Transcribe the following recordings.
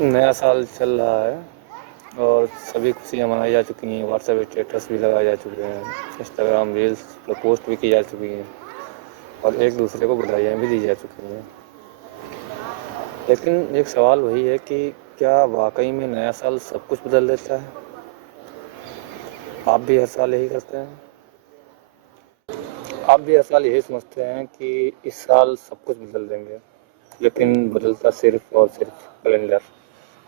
नया साल चल रहा है और सभी खुशियाँ मनाई जा चुकी हैं। व्हाट्सएप स्टेटस भी लगाए जा चुके हैं, इंस्टाग्राम रील्स पर पोस्ट भी की जा चुकी हैं और एक दूसरे को बधाइयाँ भी दी जा चुकी हैं। लेकिन एक सवाल वही है कि क्या वाकई में नया साल सब कुछ बदल देता है? आप भी हर साल यही करते हैं? आप भी हर साल यही समझते हैं कि इस साल सब कुछ बदल देंगे, लेकिन बदलता सिर्फ और सिर्फ कैलेंडर।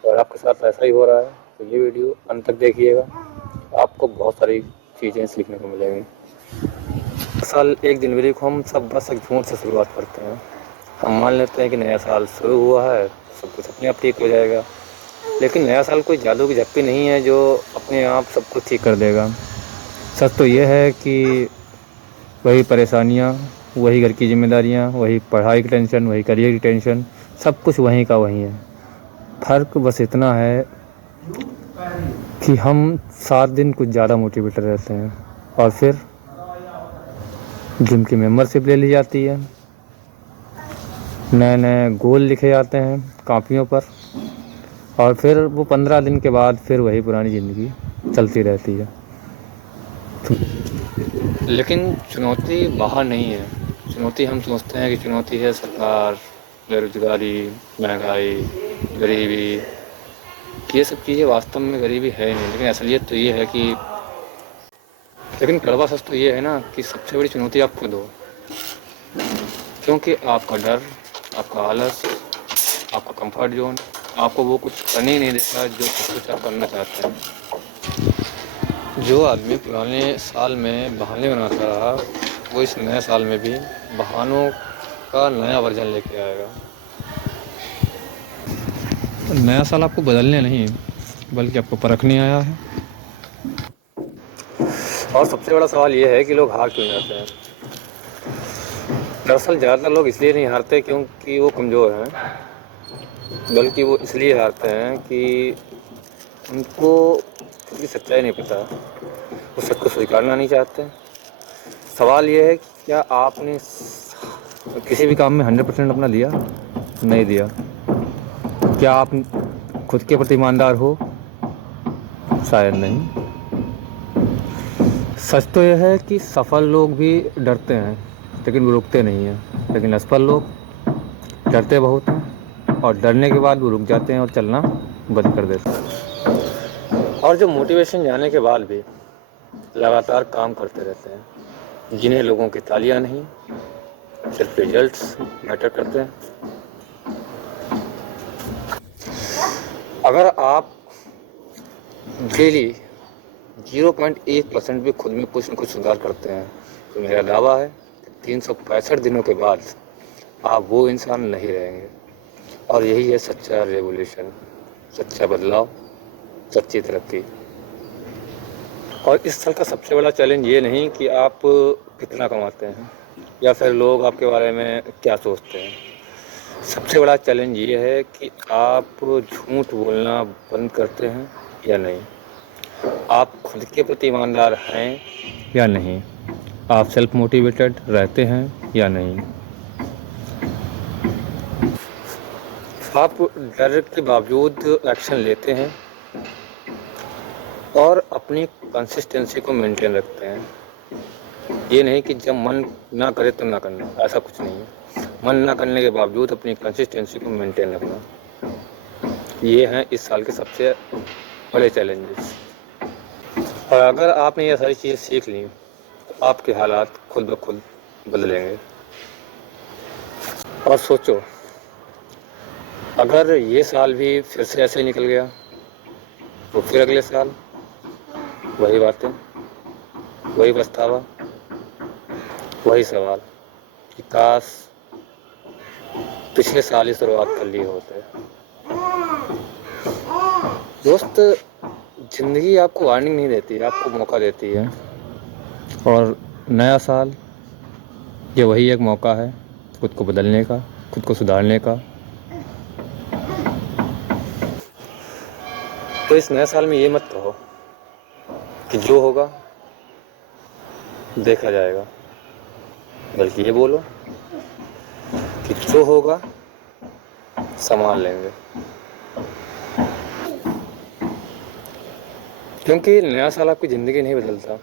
और आपके साथ ऐसा ही हो रहा है तो ये वीडियो अंत तक देखिएगा, आपको बहुत सारी चीज़ें सीखने को मिलेंगी। साल 1 जनवरी को हम सब बस एक झूठ से शुरुआत करते हैं। हम मान लेते हैं कि नया साल शुरू हुआ है, सब कुछ अपने आप ठीक हो जाएगा। लेकिन नया साल कोई जादू की झप्पी नहीं है जो अपने आप सब कुछ ठीक कर देगा। सच तो ये है कि वही परेशानियाँ, वही घर की जिम्मेदारियाँ, वही पढ़ाई की टेंशन, वही करियर की टेंशन, सब कुछ वहीं का वहीं है। फ़र्क बस इतना है कि हम 7 दिन कुछ ज़्यादा मोटिवेटेड रहते हैं और फिर जिम की मेंबरशिप ले ली जाती है, नए नए गोल लिखे जाते हैं कापियों पर और फिर वो 15 दिन के बाद फिर वही पुरानी ज़िंदगी चलती रहती है। लेकिन चुनौती बाहर नहीं है। चुनौती हम समझते हैं कि चुनौती है सरकार, बेरोजगारी, महंगाई, गरीबी। ये सब चीज़ें वास्तव में गरीबी है नहीं, लेकिन असलियत तो ये है कि लेकिन कड़वा सच तो ये है ना कि सबसे बड़ी चुनौती आप खुद हो। क्योंकि आपका डर, आपका आलस, आपका कंफर्ट जोन आपको वो कुछ करने ही नहीं देता जो सब कुछ आप करना चाहते हैं। जो आदमी पुराने साल में बहाने बनाता रहा, वो इस नए साल में भी बहानों का नया वर्जन लेके आएगा। नया साल आपको बदलने नहीं बल्कि आपको परखने आया है। और सबसे बड़ा सवाल ये है कि लोग हार क्यों जाते हैं। दरअसल ज़्यादातर लोग इसलिए नहीं हारते क्योंकि वो कमज़ोर हैं, बल्कि वो इसलिए हारते हैं कि उनको खुद की सच्चाई नहीं पता, वो सच को स्वीकारना नहीं चाहते। सवाल ये है कि क्या आपने किसी भी काम में 100% अपना दिया? नहीं दिया। क्या आप खुद के प्रति ईमानदार हो? शायद नहीं। सच तो यह है कि सफल लोग भी डरते हैं लेकिन वो रुकते नहीं हैं, लेकिन असफल लोग डरते बहुत हैं और डरने के बाद वो रुक जाते हैं और चलना बंद कर देते हैं। और जो मोटिवेशन जाने के बाद भी लगातार काम करते रहते हैं, जिन्हें लोगों की तालियां नहीं, सिर्फ रिजल्ट्स मैटर करते हैं। अगर आप डेली 0.1% भी खुद में कुछ न कुछ सुधार करते हैं तो मेरा दावा है कि 365 दिनों के बाद आप वो इंसान नहीं रहेंगे। और यही है सच्चा रेवोल्यूशन, सच्चा बदलाव, सच्ची तरक्की। और इस साल का सबसे बड़ा चैलेंज ये नहीं कि आप कितना कमाते हैं या फिर लोग आपके बारे में क्या सोचते हैं। सबसे बड़ा चैलेंज ये है कि आप झूठ बोलना बंद करते हैं या नहीं, आप खुद के प्रति ईमानदार हैं या नहीं, आप सेल्फ मोटिवेटेड रहते हैं या नहीं, आप डर के बावजूद एक्शन लेते हैं और अपनी कंसिस्टेंसी को मेंटेन रखते हैं। ये नहीं कि जब मन ना करे तो ना करना, ऐसा कुछ नहीं है। मन ना करने के बावजूद अपनी कंसिस्टेंसी को मेंटेन रखना, ये हैं इस साल के सबसे बड़े चैलेंजेस। और अगर आपने ये सारी चीज़ें सीख ली तो आपके हालात खुद ब खुद बदलेंगे। और सोचो, अगर ये साल भी फिर से ऐसे ही निकल गया तो फिर अगले साल वही बातें, वही पछतावा, वही सवाल कि काश पिछले साल ही शुरुआत कर लिए होते। दोस्त, ज़िंदगी आपको वार्निंग नहीं देती, आपको मौका देती है। और नया साल ये वही एक मौका है खुद को बदलने का, खुद को सुधारने का। तो इस नए साल में ये मत कहो कि जो होगा देखा जाएगा, बल्कि ये बोलो कि जो होगा संभाल लेंगे। क्योंकि नया साल आपकी ज़िंदगी नहीं बदलता,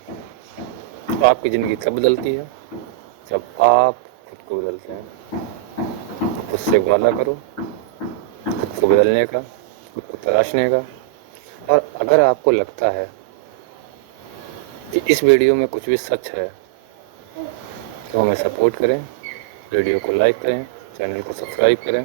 आपकी ज़िंदगी तब बदलती है जब आप खुद को बदलते हैं। तो खुद से वादा करो खुद को बदलने का, खुद को तराशने का। और अगर आपको लगता है कि इस वीडियो में कुछ भी सच है तो हमें सपोर्ट करें, वीडियो को लाइक करें, चैनल को सब्सक्राइब करें